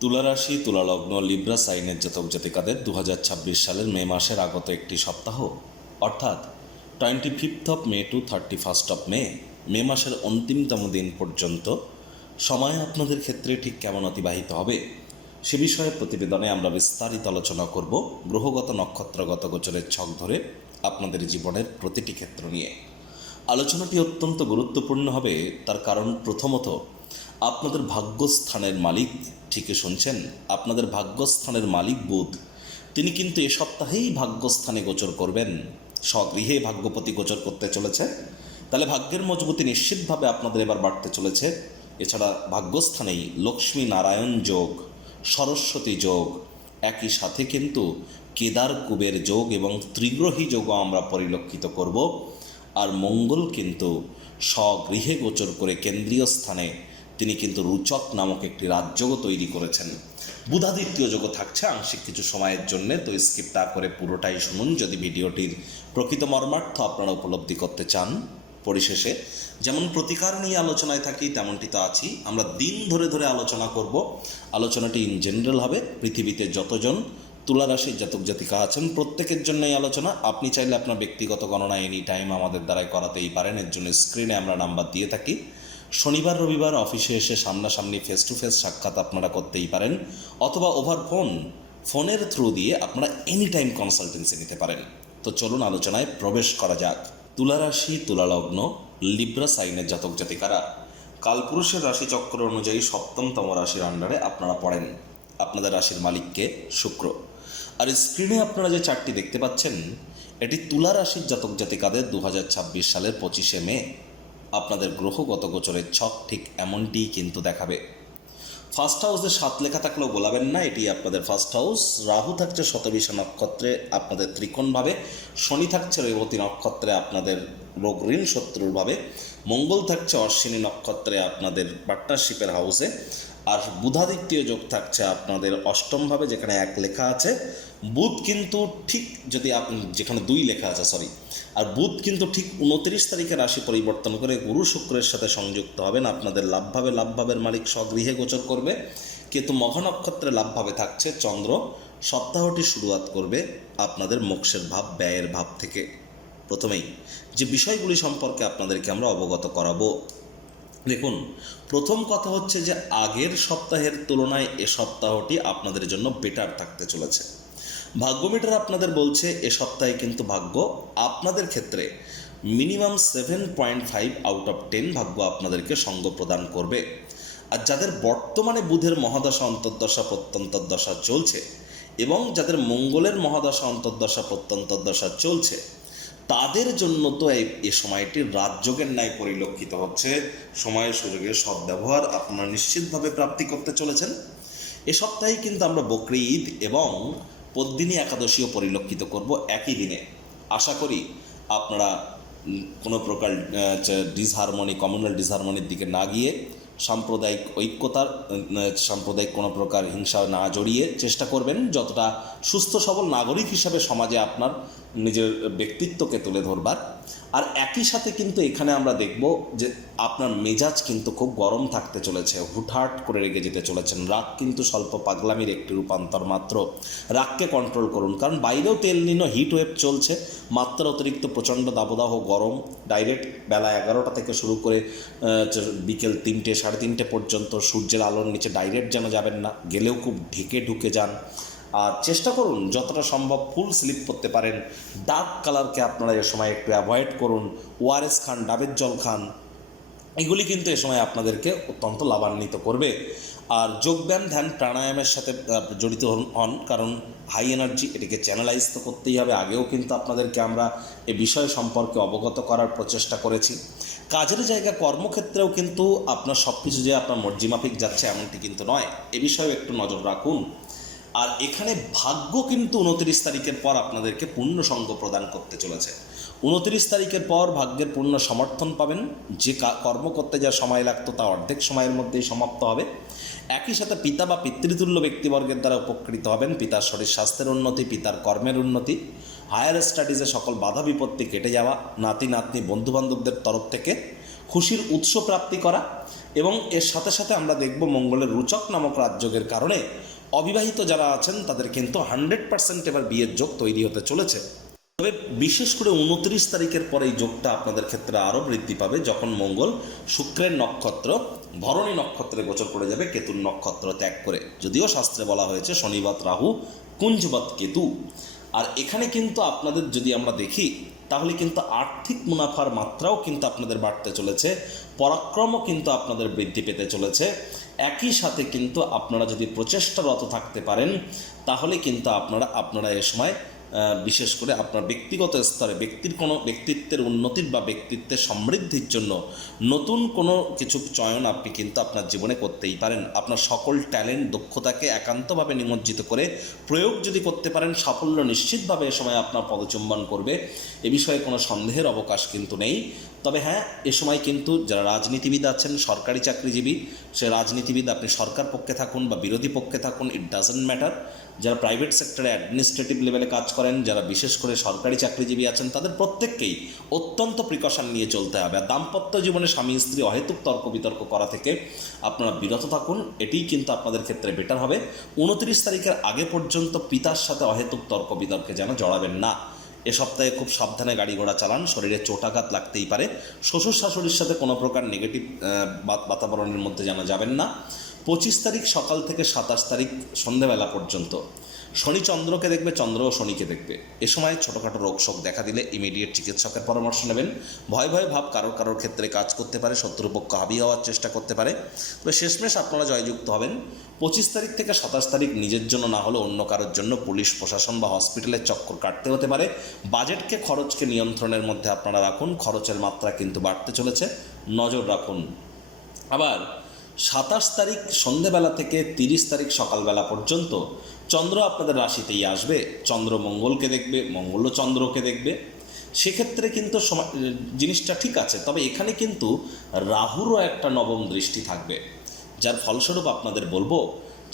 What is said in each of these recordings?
তুলা রাশি, তুলা লগ্ন, লিব্রা সাইনের জাতক জাতিকাদের 2026 সালের মে মাসের আগত একটি সপ্তাহ অর্থাৎ 25 মে টু 31 মে মে মাসের অন্তিমতম দিন পর্যন্ত সময় আপনাদের ক্ষেত্রে ঠিক কেমন অতিবাহিত হবে সে বিষয়ে প্রতিবেদনে আমরা বিস্তারিত আলোচনা করব। গ্রহগত নক্ষত্রগত গোচরের ছক ধরে আপনাদের জীবনের প্রতিটি ক্ষেত্র নিয়ে আলোচনাটি অত্যন্ত গুরুত্বপূর্ণ হবে। তার কারণ প্রথমত, আপনাদের ভাগ্যস্থানের মালিক, ঠিকই শুনছেন, আপনাদের ভাগ্যস্থানের মালিক বুধ, তিনি কিন্তু এ সপ্তাহেই ভাগ্যস্থানে গোচর করবেন। স্বগৃহে ভাগ্যপতি গোচর করতে চলেছে। তাহলে ভাগ্যের মজবুতি নিশ্চিতভাবে আপনাদের এবার বাড়তে চলেছে। এছাড়া ভাগ্যস্থানেই লক্ষ্মী নারায়ণ যোগ, সরস্বতী যোগ, একই সাথে কিন্তু কেদার কুবের যোগ এবং ত্রিগ্রহী যোগও আমরা পরিলক্ষিত করব। আর মঙ্গল কিন্তু স্বগৃহে গোচর করে কেন্দ্রীয় স্থানে তিনি কিন্তু রুচক নামক একটি রাজযোগও তৈরি করেছেন। বুধাদিত্য যোগও থাকছে আংশিক কিছু সময়ের জন্য। তো স্কিপ না করে পুরোটাই শুনুন যদি ভিডিওটির প্রকৃত মর্মার্থ আপনারা উপলব্ধি করতে চান। পরিশেষে যেমন প্রতিকার নিয়ে আলোচনায় থাকি তেমনটি তো আছি। আমরা দিন ধরে ধরে আলোচনা করব। আলোচনাটি ইন জেনারেল হবে। পৃথিবীতে যতজন তুলা রাশির জাতক জাতিকা আছেন প্রত্যেকের জন্যই আলোচনা। আপনি চাইলে আপনার ব্যক্তিগত গণনা এনি টাইম আমাদের দ্বারাই করাতেই পারেন। এর জন্য স্ক্রিনে আমরা নাম্বার দিয়ে থাকি। শনিবার রবিবার অফিসে এসে সামনাসামনি ফেস টু ফেস সাক্ষাৎ আপনারা করতেই পারেন, অথবা ওভার ফোনের থ্রু দিয়ে আপনারা এনি টাইম কনসালটেন্সি নিতে পারেন। তো চলুন আলোচনায় প্রবেশ করা যাক। তুলা রাশি, তুলা লগ্ন, লিব্রা সাইনের জাতক জাতিকারা কালপুরুষের রাশিচক্র অনুযায়ী সপ্তমতম রাশির আন্ডারে আপনারা পড়েন। আপনাদের রাশির মালিককে শুক্র। আর স্ক্রিনে আপনারা যে চার্টটি দেখতে পাচ্ছেন, এটি তুলা রাশির জাতক জাতিকাদের 2026 সালের 25 মে আপনাদের গ্রহগত গোচরের ছক ঠিক এমনটিই কিন্তু দেখাবে। ফার্স্ট হাউসে 7 লেখা থাকলেও গোলাবেন না, এটি আপনাদের ফার্স্ট হাউস। রাহু থাকছে শতবিশা নক্ষত্রে আপনাদের ত্রিকোণভাবে, শনি থাকছে রেবতী নক্ষত্রে আপনাদের রোগ ঋণ শত্রুর ভাবে, মঙ্গল থাকছে অশ্বিনী নক্ষত্রে আপনাদের পার্টনারশিপের হাউসে, আর বুধাদিত্য যোগ থাকছে আপনাদের অষ্টমভাবে যেখানে 1 লেখা আছে। বুধ কিন্তু ঠিক যদি যেখানে 2 লেখা আছে আর বুধ কিন্তু ঠিক 29 তারিখে রাশি পরিবর্তন করে গুরু শুক্রের সাথে সংযুক্ত হবেন। আপনাদের লাভভাবের মালিক স্বগৃহে গোচর করবে। কিন্তু মঘ নক্ষত্রে লাভভাবে থাকছে চন্দ্র। সপ্তাহটি শুরুয়াত করবে আপনাদের মোক্ষের ভাব, ব্যয়ের ভাব থেকে। প্রথমেই যে বিষয়গুলি সম্পর্কে আপনাদেরকে আমরা অবগত করাবো, দেখুন, প্রথম কথা হচ্ছে যে আগের সপ্তাহের তুলনায় এ সপ্তাহটি আপনাদের জন্য বেটার থাকতে চলেছে। ভাগ্যমিটার আপনাদের বলছে এ সপ্তাহে কিন্তু ভাগ্য আপনাদের ক্ষেত্রে মিনিমাম 7.5 আউট অফ 10 ভাগ্য আপনাদেরকে সঙ্গ প্রদান করবে। আর যাদের বর্তমানে বুধের মহাদশা অন্তর্দশা প্রত্যন্তর্দশা চলছে এবং যাদের মঙ্গলের মহাদশা অন্তর্দশা প্রত্যন্তর্দশা চলছে, তাদের জন্য তো এই সময়টি রাজযোগের ন্যায় পরিলক্ষিত হচ্ছে। সময় সুযোগের সদ্ব্যবহার আপনারা নিশ্চিতভাবে প্রাপ্তি করতে চলেছেন। এ সপ্তাহে কিন্তু আমরা বকরি ঈদ এবং পদ্মিনী একাদশীও পরিলক্ষিত করব একই দিনে। আশা করি আপনারা কোনো প্রকার ডিসহারমোনি, কমিউনাল ডিসহারমোনির দিকে না গিয়ে সাম্প্রদায়িক ঐক্যতার, সাম্প্রদায়িক কোনো প্রকার হিংসা না জড়িয়ে চেষ্টা করবেন যতটা সুস্থ সবল নাগরিক হিসাবে সমাজে আপনার নিজের ব্যক্তিত্বকে তুলে ধরবার। আর একই সাথে কিন্তু এখানে আমরা দেখব যে আপনার মেজাজ কিন্তু খুব গরম থাকতে চলেছে, হুটহাট করে রেগে যেতে চলেছেন। রাগ কিন্তু স্বল্প পাগলামির একটি রূপান্তর মাত্র। রাগকে কন্ট্রোল করুন, কারণ বাইরেও তেল নিনো হিট ওয়েভ চলছে, মাত্রা অতিরিক্ত প্রচণ্ড দাবদাহ গরম। ডাইরেক্ট বেলা 11টা থেকে শুরু করে বিকেল 3টে 3:30 পর্যন্ত সূর্যের আলোর নিচে ডাইরেক্ট যেন যাবেন না, গেলেও খুব ঢুকে যান। আর চেষ্টা করুন যতটা সম্ভব ফুল স্লিপ করতে পারেন। ডার্ক কালারকে আপনারা এ সময় একটু অ্যাভয়েড করুন। ওআরএস খান, ডাবের জল খান, এগুলি কিন্তু এ সময় আপনাদেরকে অত্যন্ত লাভান্বিত করবে। আর যোগব্যায়াম, ধ্যান, প্রাণায়ামের সাথে জড়িত হন, কারণ হাই এনার্জি, এটিকে চ্যানেলাইজ তো করতেই হবে। আগেও কিন্তু আপনাদেরকে আমরা এ বিষয় সম্পর্কে অবগত করার প্রচেষ্টা করেছি। কাজের জায়গা, কর্মক্ষেত্রেও কিন্তু আপনার সব কিছু যে আপনার মর্জিমাফিক যাচ্ছে এমনটি কিন্তু নয়, এ বিষয়েও একটু নজর রাখুন। আর এখানে ভাগ্য কিন্তু 29 তারিখের পর আপনাদেরকে পূর্ণ সঙ্গ প্রদান করতে চলেছে। 29 তারিখের পর ভাগ্যের পূর্ণ সমর্থন পাবেন। যে কর্ম করতে যা সময় লাগতো তা অর্ধেক সময়ের মধ্যেই সমাপ্ত হবে। একই সাথে পিতা বা পিতৃতুল্য ব্যক্তিবর্গের দ্বারা উপকৃত হবেন। পিতার শরীর স্বাস্থ্যের উন্নতি, পিতার কর্মের উন্নতি, হায়ার স্টাডিজে সকল বাধা বিপত্তি কেটে যাওয়া, নাতি নাতনি বন্ধুবান্ধবদের তরফ থেকে খুশির উৎস প্রাপ্তি করা, এবং এর সাথে সাথে আমরা দেখব মঙ্গলের রুচক নামক রাজযোগের কারণে অবিবাহিত যারা আছেন তাদের কিন্তু 100% এবার বিয়ের যোগ তৈরি হতে চলেছে। তবে বিশেষ করে 29 তারিখের পরে এই যোগটা আপনাদের ক্ষেত্রে আরও বৃদ্ধি পাবে, যখন মঙ্গল শুক্রের নক্ষত্র ভরণী নক্ষত্রে গোচর করে যাবে কেতুর নক্ষত্র ত্যাগ করে। যদিও শাস্ত্রে বলা হয়েছে শনিবাত রাহু কুঞ্জবাত কেতু। আর এখানে কিন্তু আপনাদের যদি আমরা দেখি তাহলে কিন্তু আর্থিক মুনাফার মাত্রাও কিন্তু আপনাদের বাড়তে চলেছে, পরাক্রমও কিন্তু আপনাদের বৃদ্ধি পেতে চলেছে। একই সাথে কিন্তু আপনারা যদি প্রচেষ্টারত থাকতে পারেন তাহলে কিন্তু আপনারা এ সময় বিশেষ করে আপনার ব্যক্তিগত স্তরে ব্যক্তিত্বের উন্নতির বা ব্যক্তিত্বের সমৃদ্ধির জন্য নতুন কোনো কিছু চয়ন আপনি কিন্তু আপনার জীবনে করতেই পারেন। আপনার সকল ট্যালেন্ট দক্ষতাকে একান্তভাবে নিমজ্জিত করে প্রয়োগ যদি করতে পারেন, সাফল্য নিশ্চিতভাবে এ সময় আপনার পদচুম্বন করবে, এ বিষয়ে কোনো সন্দেহের অবকাশ কিন্তু নেই। তবে হ্যাঁ, এ সময় কিন্তু যারা রাজনীতিবিদ আছেন, সরকারি চাকরিজীবী, সে রাজনীতিবিদ আপনি সরকার পক্ষে থাকুন বা বিরোধী পক্ষে থাকুন, ইট ডাজন্ট ম্যাটার। যারা প্রাইভেট সেক্টরে অ্যাডমিনিস্ট্রেটিভ লেভেলে কাজ করেন, যারা বিশেষ করে সরকারি চাকরিজীবী আছেন, তাদের প্রত্যেককেই অত্যন্ত প্রিকশন নিয়ে চলতে হবে। আর দাম্পত্য জীবনে স্বামী স্ত্রী অহেতুক তর্ক বিতর্ক করা থেকে আপনারা বিরত থাকুন, এটিই কিন্তু আপনাদের ক্ষেত্রে বেটার হবে। 29 তারিখের আগে পর্যন্ত পিতার সাথে অহেতুক তর্ক বিতর্কে যেন জড়াবেন না। এ সপ্তাহে খুব সাবধানে গাড়ি ঘোড়া চালান, শরীরে চোটাঘাত লাগতেই পারে। শ্বশুর শাশুড়ির সাথে কোনো প্রকার নেগেটিভ বাতাবরণের মধ্যে যেন যাবেন না। 25 তারিখ সকাল থেকে 27 তারিখ সন্ধেবেলা পর্যন্ত শনি চন্দ্রকে দেখবে, চন্দ্রও শনিকে দেখবে। এ সময় ছোটোখাটো রোগশোক দেখা দিলে ইমিডিয়েট চিকিৎসকের পরামর্শ নেবেন। ভয় ভাব কারোর ক্ষেত্রে কাজ করতে পারে, শত্রুপক্ষ হাবি হওয়ার চেষ্টা করতে পারে, তবে শেষমেশ আপনারা জয়যুক্ত হবেন। 25 তারিখ থেকে 27 তারিখ নিজের জন্য না হলে অন্য কারোর জন্য পুলিশ প্রশাসন বা হসপিটালের চক্কর কাটতে হতে পারে। খরচকে নিয়ন্ত্রণের মধ্যে আপনারা রাখুন, খরচের মাত্রা কিন্তু বাড়তে চলেছে, নজর রাখুন। আবার 27 তারিখ সন্ধেবেলা থেকে 30 তারিখ সকালবেলা পর্যন্ত চন্দ্র আপনাদের রাশিতেই আসবে। চন্দ্র মঙ্গলকে দেখবে, মঙ্গলও চন্দ্রকে দেখবে। সেক্ষেত্রে কিন্তু জিনিসটা ঠিক আছে, তবে এখানে কিন্তু রাহুরও একটা নবম দৃষ্টি থাকবে, যার ফলস্বরূপ আপনাদের বলবো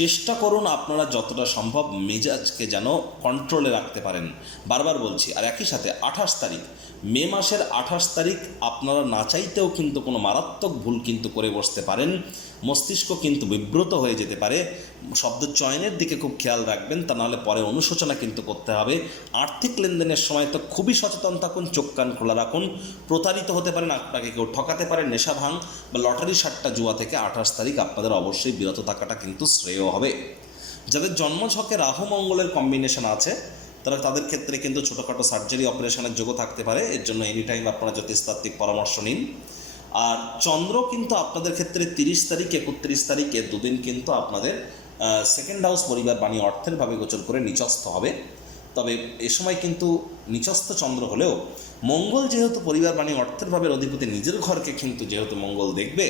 চেষ্টা করুন আপনারা যতটা সম্ভব মেজাজকে যেন কন্ট্রোলে রাখতে পারেন, বারবার বলছি। আর একই সাথে 28 তারিখ মে মাসের 28 তারিখ আপনারা না চাইতেও কিন্তু কোনো মারাত্মক ভুল কিন্তু করে বসতে পারেন, মস্তিষ্ক কিন্তু বিব্রত হয়ে যেতে পারে। শব্দ চয়নের দিকে খুব খেয়াল রাখবেন, তা নাহলে পরে অনুশোচনা কিন্তু করতে হবে। আর্থিক লেনদেনের সময় তো খুবই সচেতন থাকুন, চোখ কান খোলা রাখুন। প্রতারিত হতে পারেন, আপনাকে কেউ ঠকাতে পারে, নেশা ভাঙ বা লটারি সাট্টা জুয়া থেকে 28 তারিখ আপনাদের অবশ্যই বিরত থাকাটা কিন্তু শ্রেয় হবে। যাদের জন্মছকে রাহু মঙ্গলের কম্বিনেশন আছে তাদের ক্ষেত্রে কিন্তু ছোটোখাটো সার্জারি অপারেশনের যোগও থাকতে পারে, এর জন্য এনি টাইম আপনারা জ্যোতিষতাত্ত্বিক পরামর্শ নিন। আর চন্দ্র কিন্তু আপনাদের ক্ষেত্রে 30 তারিখ 31 তারিখ এর দুদিন কিন্তু আপনাদের সেকেন্ড হাউস পরিবার বাণী অর্থের ভাবে গোচর করে নিচস্থ হবে। তবে এ সময় কিন্তু নিচস্থ চন্দ্র হলেও মঙ্গল যেহেতু পরিবার বাণী অর্থের ভাবের অধিপতি, নিজের ঘরকে কিন্তু যেহেতু মঙ্গল দেখবে,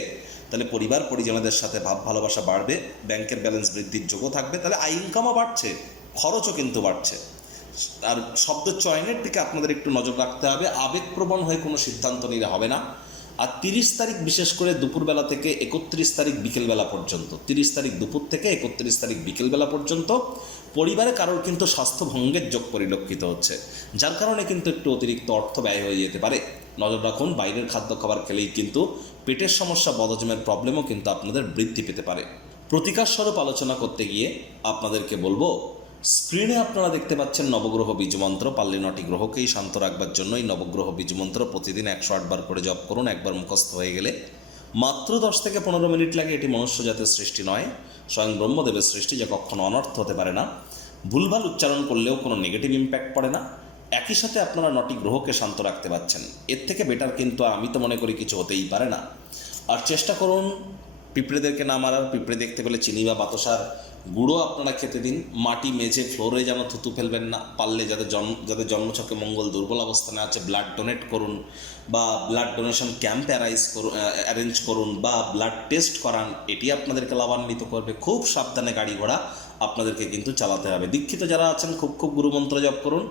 তাহলে পরিবার পরিজনদের সাথে ভাব ভালোবাসা বাড়বে, ব্যাংকের ব্যালেন্স বৃদ্ধির যোগও থাকবে, তাহলে আয় ইনকামও বাড়ছে, খরচও কিন্তু বাড়ছে। আর শব্দ চয়নের দিকে আপনাদের একটু নজর রাখতে হবে, আবেগপ্রবণ হয়ে কোনো সিদ্ধান্ত নিলে হবে না। আর 30 তারিখ বিশেষ করে দুপুরবেলা থেকে 31 তারিখ বিকেলবেলা পর্যন্ত, 30 তারিখ দুপুর থেকে 31 তারিখ বিকেলবেলা পর্যন্ত পরিবারে কারোর কিন্তু স্বাস্থ্যভঙ্গের যোগ পরিলক্ষিত হচ্ছে, যার কারণে কিন্তু একটু অতিরিক্ত অর্থ ব্যয় হয়ে যেতে পারে। নজর রাখুন, বাইরের খাদ্য খাবার খেলেই কিন্তু পেটের সমস্যা, বদহজমের প্রবলেমও কিন্তু আপনাদের বৃদ্ধি পেতে পারে। প্রতিকার স্বরূপ আলোচনা করতে গিয়ে আপনাদেরকে বলবো, স্ক্রিনে আপনারা দেখতে পাচ্ছেন নবগ্রহ বীজমন্ত্র। পারলে 9টি গ্রহকেই শান্ত রাখবার জন্য এই নবগ্রহ বীজমন্ত্র প্রতিদিন 108 বার করে জপ করুন। একবার মুখস্থ হয়ে গেলে মাত্র 10 থেকে 15 মিনিট লাগে। এটি মনুষ্য জাতের সৃষ্টি নয়, স্বয়ং ব্রহ্মদেবের সৃষ্টি, যা কখনো অনর্থ হতে পারে না। ভুলভাল উচ্চারণ করলেও কোনো নেগেটিভ ইম্প্যাক্ট পড়ে না। একই সাথে আপনারা 9টি গ্রহকে শান্ত রাখতে পারছেন, এর থেকে বেটার কিন্তু আমি তো মনে করি কিছু হতেই পারে না। আর চেষ্টা করুন পিঁপড়েদেরকে না মারার। পিঁপড়ে দেখতে পেলে চিনি বা বাতাসার গুঁড়ো আপনারা খেতে দিন। মাটি মেঝে ফ্লোরে যেন থুতু ফেলবেন না। পারলে যাদের জন্মছকে মঙ্গল দুর্বল অবস্থানে আছে, ব্লাড ডোনেট করুন বা ব্লাড ডোনেশন ক্যাম্প অ্যারেঞ্জ করুন বা ব্লাড টেস্ট করান, এটি আপনাদেরকে লাভান্বিত করবে। খুব সাবধানে গাড়ি ঘোড়া আপনাদেরকে কিন্তু চালাতে হবে। দীক্ষিত যারা আছেন খুব গুরুমন্ত্র জপ করুন।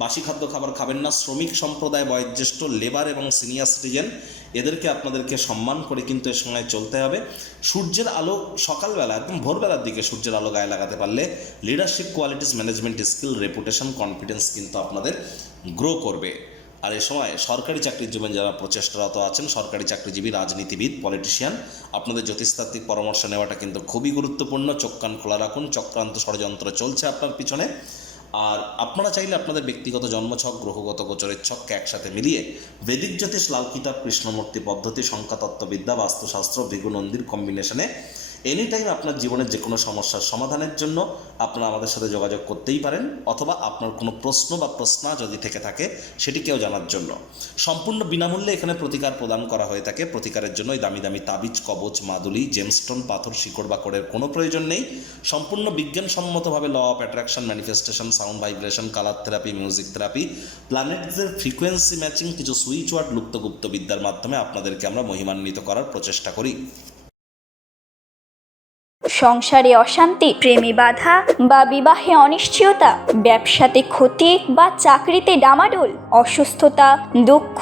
বাসি খাদ্য খাবার খাবেন না। শ্রমিক সম্প্রদায়, বয়োজ্যেষ্ঠ, লেবার এবং সিনিয়র সিটিজেন, এদেরকে আপনাদেরকে সম্মান করে কিন্তু এর সময় চলতে হবে। সূর্যের আলো সকালবেলা একদম ভোরবেলার দিকে সূর্যের আলো গায়ে লাগাতে পারলে leadership qualities, management skill, reputation, confidence কিন্তু আপনাদের গ্রো করবে। আর এ সময় সরকারি চাকরির জন্য যারা প্রচেষ্টারত আছেন, সরকারি চাকরিজীবী, রাজনীতিবিদ, পলিটিশিয়ান, আপনাদের জ্যোতিষতাত্ত্বিক পরামর্শ নেওয়াটা কিন্তু খুবই গুরুত্বপূর্ণ। চোখ কান খোলা রাখুন, চক্রান্ত ষড়যন্ত্র চলছে আপনার পিছনে। আর আপনারা চাইলে আপনাদের ব্যক্তিগত জন্মছক, গ্রহগত গোচরের ছককে একসাথে মিলিয়ে বৈদিক জ্যোতিষ, লাল কিতাব, কৃষ্ণমূর্তি পদ্ধতি, সংখ্যাতত্ত্ববিদ্যা, বাস্তুশাস্ত্র, ভৃগুনন্দীর কম্বিনেশনে এনি টাইম আপনার জীবনের যে কোনো সমস্যার সমাধানের জন্য আপনারা আমাদের সাথে যোগাযোগ করতেই পারেন, অথবা আপনার কোনো প্রশ্ন বা প্রশ্ন যদি থেকে থাকে সেটিকেও জানার জন্য সম্পূর্ণ বিনামূল্যে এখানে প্রতিকার প্রদান করা হয়ে থাকে। প্রতিকারের জন্য ওই দামি দামি তাবিজ, কবচ, মাদুলি, জেমস্টোন, পাথর, শিকড় বাকড়ের কোনো প্রয়োজন নেই। সম্পূর্ণ বিজ্ঞানসম্মতভাবে law of attraction, manifestation, sound vibration, colour therapy, music therapy, প্ল্যানেটসের ফ্রিকোয়েন্সি ম্যাচিং, কিছু সুইচ ওয়ার্ড, লুপ্তগুপ্ত বিদ্যার মাধ্যমে আপনাদেরকে আমরা মহিমান্বিত করার প্রচেষ্টা করি। সংসারে অশান্তি, প্রেমে বাধা বা বিবাহে অনিশ্চয়তা, ব্যবসাতে ক্ষতি বা চাকরিতে ডামাডোল, অসুস্থতা, দুঃখ,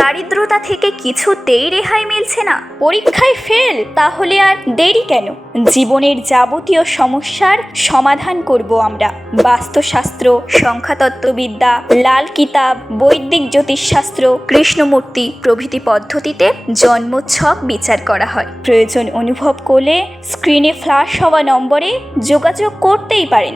দারিদ্রতা থেকে কিছুতেই রেহাই মিলছে না, পরীক্ষায় ফেল, তাহলে আর দেরি কেন? জীবনের যাবতীয় সমস্যার সমাধান করব আমরা। বাস্তুশাস্ত্র, সংখ্যাতত্ত্ববিদ্যা, লাল কিতাব, বৈদিক জ্যোতিষশাস্ত্র, কৃষ্ণমূর্তি প্রভৃতি পদ্ধতিতে জন্মছক বিচার করা হয়। প্রয়োজন অনুভব করলে স্ক্রিনে ফ্ল্যাশ হওয়া নম্বরে যোগাযোগ করতেই পারেন।